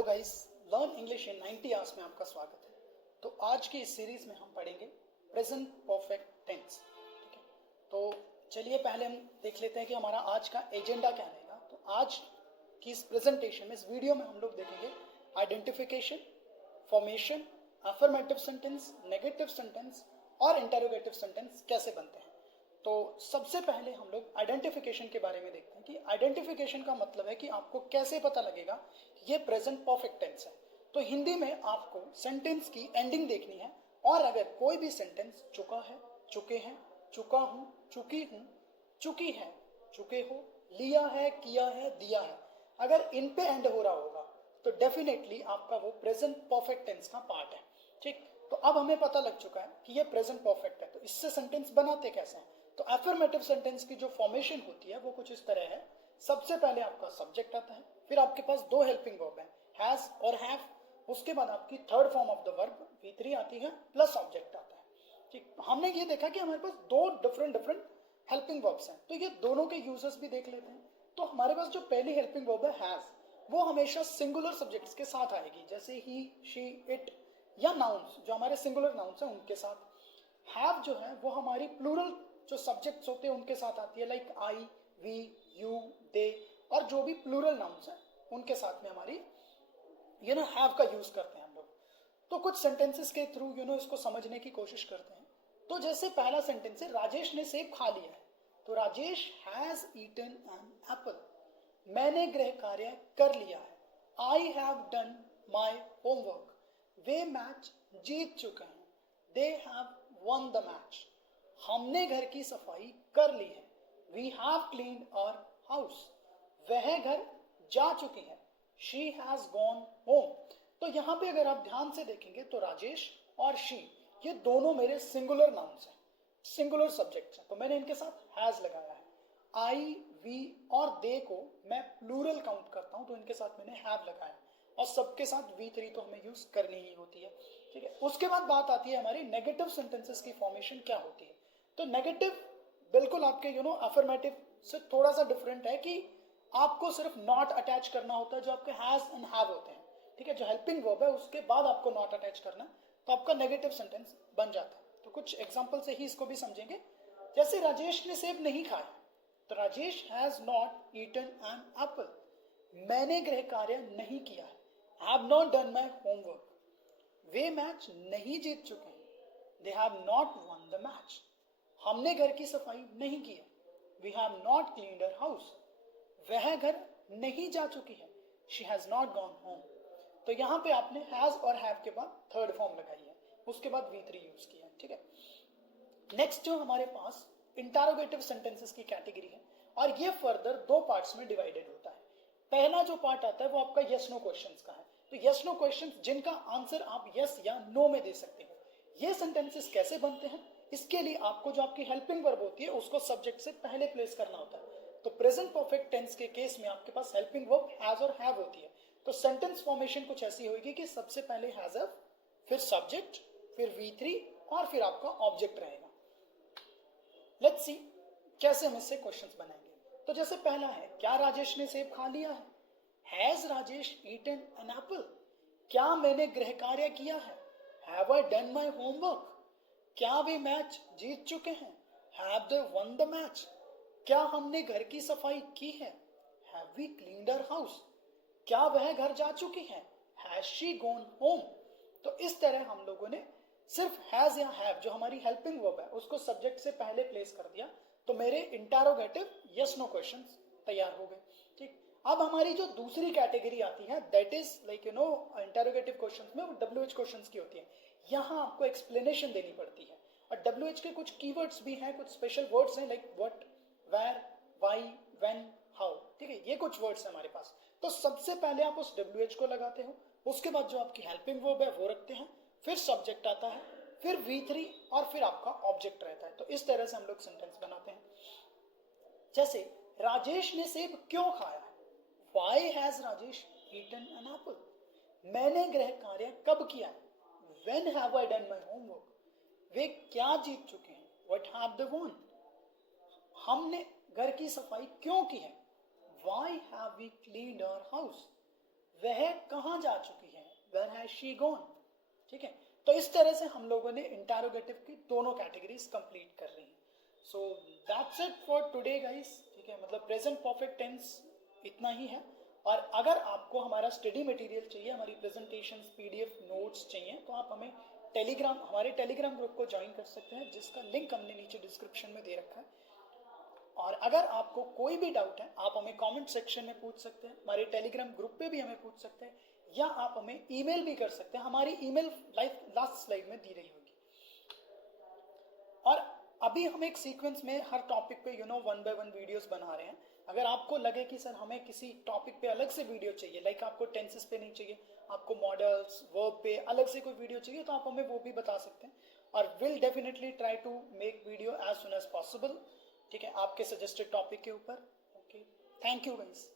Hello guys, learn English in 90 hours में आपका स्वागत है। तो आज की इस सीरीज में हम पढ़ेंगे प्रेजेंट परफेक्ट टेंस। ठीक है, तो चलिए पहले हम देख लेते हैं कि हमारा आज का एजेंडा क्या रहेगा। तो आज की इस प्रेजेंटेशन में, इस वीडियो में हम लोग देखेंगे identification, formation, affirmative sentence, negative sentence और इंटरोगेटिव सेंटेंस कैसे बनते हैं। तो सबसे पहले हम लोग आइडेंटिफिकेशन के बारे में देखते हैं कि आइडेंटिफिकेशन का मतलब है कि आपको कैसे पता लगेगा कि ये प्रेजेंट परफेक्ट टेंस है। तो हिंदी में आपको सेंटेंस की एंडिंग देखनी है और अगर कोई भी सेंटेंस चुका है, चुके हैं, चुका हूं, चुकी हूं, चुकी है, चुके हो, लिया है, किया है, दिया है, अगर इन पे एंड हो रहा होगा तो डेफिनेटली आपका वो प्रेजेंट परफेक्ट टेंस का पार्ट है। ठीक, तो अब हमें पता लग चुका है कि ये प्रेजेंट परफेक्ट है। तो इससे सेंटेंस बनाते कैसे हैं? तो अफर्मेटिव सेंटेंस की जो फॉर्मेशन होती है वो कुछ इस तरह है। सबसे पहले आपका सब्जेक्ट आता है, फिर आपके पास दो हेल्पिंग वर्ब है, हैज और हैव। उसके बाद आपकी third form of the verb V3 आती है, प्लस ऑब्जेक्ट आता है। ठीक, हमने ये देखा कि हमारे पास दो डिफरेंट हेल्पिंग वर्ब्स हैं, तो ये दोनों के यूजेस भी देख लेते हैं। तो हमारे पास जो पहली हेल्पिंग वर्ब है हैज, वो हमेशा सिंगुलर सब्जेक्ट्स के साथ आएगी, जैसे ही, शी, इट या नाउन्स जो हमारे सिंगुलर नाउन्स हैं उनके साथ। हैव जो है वो हमारी प्लूरल जो सब्जेक्ट्स होते हैं उनके साथ आती है, लाइक आई, वी, यू, दे, और जो भी प्लूरल नाउन्स हैं उनके साथ में हमारी हैव का यूज करते हैं हम लोग। तो कुछ सेंटेंसेस के थ्रू इसको समझने की कोशिश करते हैं। तो जैसे पहला सेंटेंस है, राजेश ने सेब खा लिया है। तो Rajesh has eaten an apple, मैंने गृह कार्य कर लिया है। I have done my homework, वे मैच जीत चुके हैं। They have won the match, हमने घर की सफाई कर ली है। We have cleaned our house, वह घर जा चुकी है। She has gone home. तो यहाँ पे अगर आप ध्यान से देखेंगे तो राजेश और शी ये दोनों मेरे सिंगुलर नाउन्स हैं, सिंगुलर सब्जेक्ट्स हैं, तो मैंने इनके साथ हैज लगाया है। आई, वी और दे को मैं प्लूरल काउंट करता हूं तो इनके साथ मैंने हैव लगाया, और सबके साथ V3 तो हमें यूज करनी ही होती है। ठीक है, उसके बाद बात आती है हमारी नेगेटिव सेंटेंसेस की फॉर्मेशन क्या होती है। तो नेगेटिव बिल्कुल आपके अफर्मेटिव से थोड़ा सा डिफरेंट है कि आपको सिर्फ नॉट अटैच करना होता है जो आपके हैज एंड हैव होते हैं। ठीक है, जो हेल्पिंग वर्ब है उसके बाद आपको नॉट अटैच करना, तो आपका नेगेटिव सेंटेंस बन जाता है। तो कुछ एग्जांपल से ही इसको भी समझेंगे। जैसे राजेश ने सेब नहीं खाया, तो Rajesh has not eaten an apple, मैंने गृह कार्य नहीं किया है। Have not done my homework, वे मैच नहीं जीत चुके हैं। They have not won the match, हमने घर की सफाई नहीं की है। We have not cleaned our house, वह घर नहीं जा चुकी है। She has not gone home. तो यहाँ पे आपने हैज और हैव के बाद थर्ड फॉर्म लगाई है, उसके बाद V3 यूज किया है। ठीक है, नेक्स्ट जो हमारे पास इंटरोगेटिव सेंटेंसेस की कैटेगरी है, और ये फर्दर दो पार्ट्स में डिवाइडेड होता है। पहला जो पार्ट आता है वो आपका यस नो क्वेश्चंस का है। तो यस नो क्वेश्चंस जिनका आंसर आप यस या नो में दे सकते हो। ये सेंटेंसेस कैसे बनते हैं, इसके लिए आपको जो आपकी हेल्पिंग वर्ब होती है उसको सब्जेक्ट से पहले प्लेस करना होता है। तो प्रेजेंट परफेक्ट टेंस के केस में आपके पास हेल्पिंग वर्ब हैज और हैव होती है। तो सेंटेंस फॉर्मेशन कुछ ऐसी होगी कि सबसे पहले हैज हैव, फिर सब्जेक्ट, फिर V3 और फिर आपका ऑब्जेक्ट रहेगा। लेट्स सी कैसे हम इससे क्वेश्चंस बनाएंगे। तो जैसे पहला है, क्या राजेश ने सेब खा लिया है? Has Rajesh eaten an apple, क्या मैंने गृह कार्य किया है? Have I done my homework, क्या वे मैच जीत चुके हैं? Have they won the match, क्या हमने घर की सफाई की है? Have we cleaned our house, क्या वह घर जा चुकी है? Has she gone home. तो इस तरह हम लोगों ने सिर्फ हैज या हैव जो हमारी हेल्पिंग वर्ब है उसको सब्जेक्ट से पहले प्लेस कर दिया, तो मेरे इंटरोगेटिव यस नो क्वेश्चंस तैयार हो गए। ठीक, अब हमारी जो दूसरी कैटेगरी आती है that is like interrogative questions में वो WH क्वेश्चंस की होती है। यहाँ आपको एक्सप्लेनेशन देनी पड़ती है, और WH के कुछ कीवर्ड्स भी हैं, कुछ स्पेशल वर्ड्स हैं like what, where, why, when, how. ठीक है, ये कुछ वर्ड्स हैं हमारे पास। तो सबसे पहले आप उस WH को लगाते हो, उसके बाद जो आपकी हेल्पिंग वर्ब है वो रखते हैं, फिर सब्जेक्ट आता है, फिर V3 और फिर आपका ऑब्जेक्ट रहता है। तो इस तरह से हम लोग सेंटेंस बनाते हैं। जैसे राजेश ने सेब क्यों खाया है? Why has Rajesh eaten an apple? मैंने गृह कार्य कब किया? When have I done my homework? वे क्या जीत चुके हैं? What have they won? हमने घर की सफाई क्यों की है? Why have we cleaned our house? वह कहाँ जा चुकी है, वेयर हैज शी गॉन, ठीक है। तो इस तरह से हम लोगों ने इंटरोगेटिव की दोनों कैटेगरीज कंप्लीट कर ली हैं। So that's it for today guys, ठीक है। मतलब प्रेजेंट परफेक्ट टेंस इतना ही है। और अगर आपको हमारा स्टडी मटेरियल चाहिए, हमारी प्रेजेंटेशंस, पीडीएफ नोट्स चाहिए, तो आप हमें हमारे टेलीग्राम ग्रुप को ज्वाइन कर सकते हैं, जिसका लिंक हमने नीचे डिस्क्रिप्शन में दे रखा है। और अगर आपको कोई भी डाउट है, आप हमें कमेंट सेक्शन में पूछ सकते हैं, हमारे टेलीग्राम ग्रुप पे भी हमें पूछ सकते हैं, या आप हमें ईमेल भी कर सकते हैं। हमारी ईमेल लास्ट स्लाइड में दी रही होगी। और अभी हम एक सीक्वेंस में हर टॉपिक पे 1 बाय 1 वीडियोस बना रहे हैं। अगर आपको लगे कि सर हमें किसी टॉपिक पे अलग से वीडियो चाहिए, लाइक आपको टेंसेस पे नहीं चाहिए, आपको मॉडल्स, वर्ब पे अलग से कोई वीडियो चाहिए, तो आप हमें वो भी बता सकते हैं। और will definitely try to make video as soon as possible, ठीक है, आपके सजेस्टेड टॉपिक के ऊपर। Okay, thank you guys.